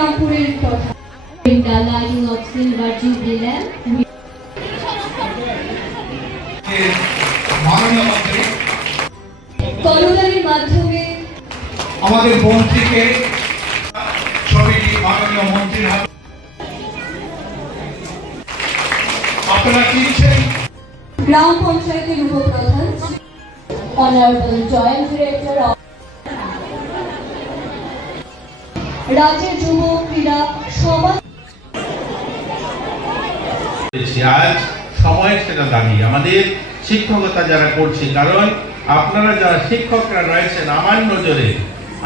রংপুরের কথা lighting of silver jubilee lamp মাননীয় মন্ত্রী করুণার মাধ্যমে আমাদের মন্ত্রীকে ছবিটি মাননীয় মন্ত্রীর হাতে আপনারা চিনছেন গ্রাম পঞ্চায়েতের উপপ্রধান অনারেবল জয়েন্ট ডিরেক্টর অফ রাজ্যের যুব ক্রীড়া সভা আজ সময় সেটা দাঁড়িয়ে আমাদের শিক্ষকতা যারা করছে, কারণ আপনারা যারা শিক্ষকরা রয়েছেন আমার নজরে,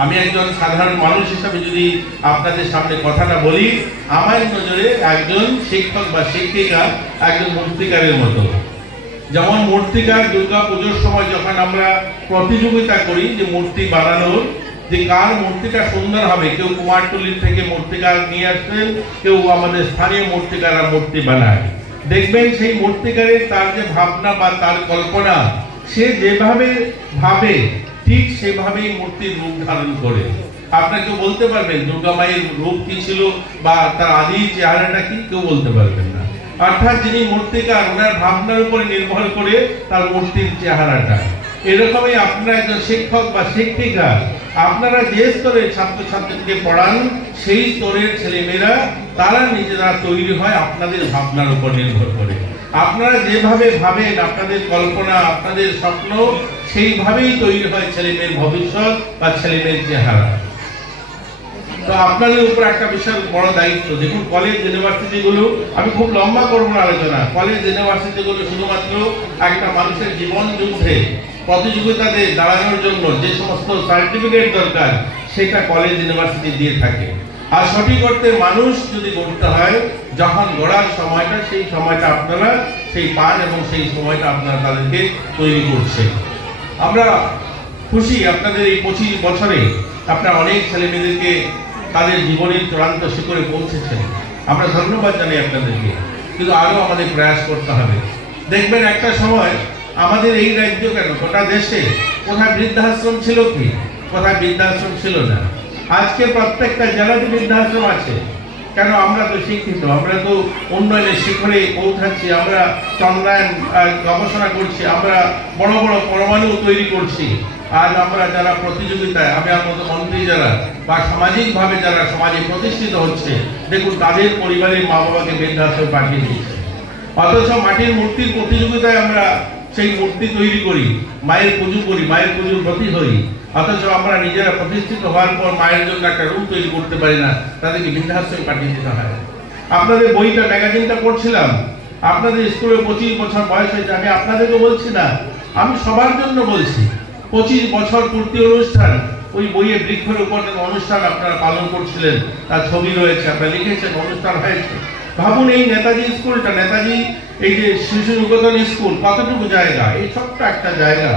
আমি একজন সাধারণ মানুষ হিসাবে যদি আপনাদের সামনে কথাটা বলি, আমার নজরে একজন শিক্ষক বা শিক্ষিকা একজন মূর্তিকারের মতো। যেমন মূর্তিকার দুর্গা পুজোর সময় যখন আমরা প্রতিযোগিতা করি যে মূর্তি বানানোর, যে কার মূর্তিটা সুন্দর হবে, কেউ কুমারটুলির থেকে মূর্তিকার নিয়ে আসছেন, কেউ আমাদের স্থানীয় মূর্তিকাররা মূর্তি বানায়। দেখবেন সেই মূর্তিকারের তার যে ভাবনা বা তার কল্পনা, সে যেভাবে ভাবে ঠিক সেভাবেই মূর্তির রূপ ধারণ করে। আপনাকে বলতে পারবেন দুর্গা মায়ের রূপ কি ছিল বা তার আদি চেহারাটা কি, কেউ বলতে পারবেন না। অর্থাৎ যিনি মূর্তিকার, ওনার ভাবনার উপরে নির্ভর করে তার মূর্তির চেহারাটা। এরকমই আপনারা একজন শিক্ষক বা শিক্ষিকা, আপনারা যে স্তরের ছাত্রছাত্রীকে পড়ান সেই স্তরের ছেলেমেয়েরা তারা নিজেরা তৈরি হয় আপনাদের ভাবনার উপর নির্ভর করে। আপনারা যেভাবে ভাবেন, আপনাদের কল্পনা, আপনাদের স্বপ্ন, সেইভাবেই তৈরি হয় ছেলেমেয়ের ভবিষ্যৎ বা ছেলেমেয়ের চেহারা। তো আপনাদের উপর একটা বিশাল বড় দায়িত্ব। দেখুন কলেজ ইউনিভার্সিটিগুলো, আমি খুব লম্বা করবো না আলোচনা, কলেজ ইউনিভার্সিটিগুলো শুধুমাত্র একটা মানুষের জীবন যুদ্ধে প্রতিযোগিতাতে দাঁড়ানোর জন্য যে সমস্ত সার্টিফিকেট দরকার সেটা কলেজ ইউনিভার্সিটি দিয়ে থাকে। আর সঠিক অর্থে মানুষ যদি গড়তে হয়, যখন গড়ার সময়টা, সেই সময়টা আপনারা সেই পান এবং সেই সময়টা আপনারা তাদেরকে তৈরি করছেন। আমরা খুশি আপনাদের এই 25 বছরে আপনারা অনেক ছেলেমেয়েদেরকে তাদের জীবনের চূড়ান্ত শিখরে পৌঁছেছেন। আমরা ধন্যবাদ জানাই আপনাদেরকে, কিন্তু আরও আমাদের প্রয়াস করতে হবে। দেখবেন একটা সময় আমাদের এই রাজ্য কেন গোটা দেশে কোথায় বৃদ্ধাশ্রম ছিল কি, কোথায় বৃদ্ধাশ্রম ছিল না। আজকে প্রত্যেকটা জেলাতে বৃদ্ধাশ্রম আছে। কেন? আমরা তো শিক্ষিত, আমরা তো উন্নয়নের শিখরে পৌঁছাচ্ছি, আমরা চন্দ্রায়ন গবেষণা করছি, আমরা বড় বড় পরমাণু তৈরি করছি। আজ আমরা যারা প্রতিযোগিতায়, আমার মতো মন্ত্রী যারা বা সামাজিকভাবে যারা সমাজে প্রতিষ্ঠিত হচ্ছে, দেখুন তাদের পরিবারের মা বাবাকে বৃদ্ধাশ্রম পাঠিয়ে দিচ্ছে। অথচ মাটির মূর্তির প্রতিযোগিতায় আমরা সেই মূর্তি তৈরি করি, মায়ের পুজো করি, মায়ের পুজোর প্রতি হই, অথচ আমরা নিজেরা প্রতিষ্ঠিত হওয়ার পর মায়ের জন্য একটা রূপ তৈরি করতে পারি না, তাদেরকে বৃদ্ধাশ্রমে পাঠিয়ে দিতে হয়। আপনাদের বইটা, ম্যাগাজিনটা পড়ছিলাম, আপনাদের স্কুলে 25 বছর বয়স হয়েছে। আমি আপনাদেরকে বলছি না, আমি সবার জন্য বলছি। 25 বছর পূর্তি অনুষ্ঠান, ওই বইয়ে বৃক্ষরোপণের অনুষ্ঠান আপনারা পালন করছিলেন, তার ছবি রয়েছে, আপনারা লিখেছেন, অনুষ্ঠান হয়েছে। ভাবুন এই নেতাজি স্কুলটা, নেতাজি এই যে শিশু নিকেতন স্কুল, কতটুকু জায়গা, এই ছোট্ট একটা জায়গা।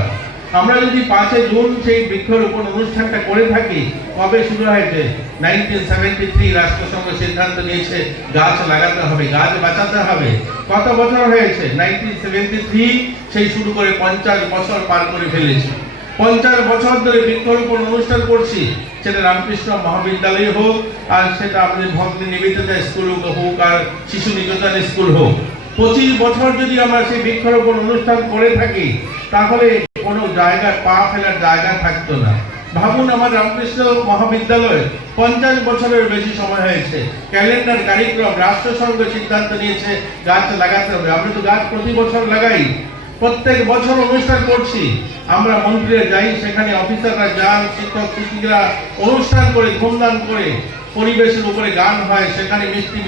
আমরা যদি 5 জুন সেই বৃক্ষরোপণ অনুষ্ঠানটা করে থাকি, কবে শুরু হয়েছে? 1973 রাষ্ট্রসংঘ সিদ্ধান্ত নিয়েছে গাছ লাগাতে হবে, গাছ বাঁচাতে হবে। কত বছর হয়েছে? 1973 সেই শুরু করে 50 বছর পার করে ফেলেছে। 50 বছর ধরে বৃক্ষরোপণ অনুষ্ঠান করছি, সেটা রামকৃষ্ণ মহাবিদ্যালয় হোক, আর সেটা আমাদের ভক্তি নিবেদিতা স্কুল হোক, আর শিশু নিকেতন স্কুল হোক। 25 বছর যদি আমরা সেই বৃক্ষরোপণ অনুষ্ঠান করে থাকি, তাহলে কোনো জায়গায় পা ফেলার জায়গা থাকতো না। ভাবুন আমার রামকৃষ্ণ মহাবিদ্যালয় 50 বছরের বেশি সময় হয়েছে, ক্যালেন্ডার কারিক্রম, রাষ্ট্রসংঘ সিদ্ধান্ত নিয়েছে গাছ লাগাতে হবে। আমরা তো গাছ প্রতি বছর লাগাই, প্রত্যেক বছর অনুষ্ঠান করছি। আমরা মন্ত্রীরা যাই, সেখানে অফিসাররা যান, শিক্ষক শিক্ষিকারা অনুষ্ঠান করে, ধুমধাম করে, পরিবেশের উপরে গান হয়, সেখানে মিষ্টি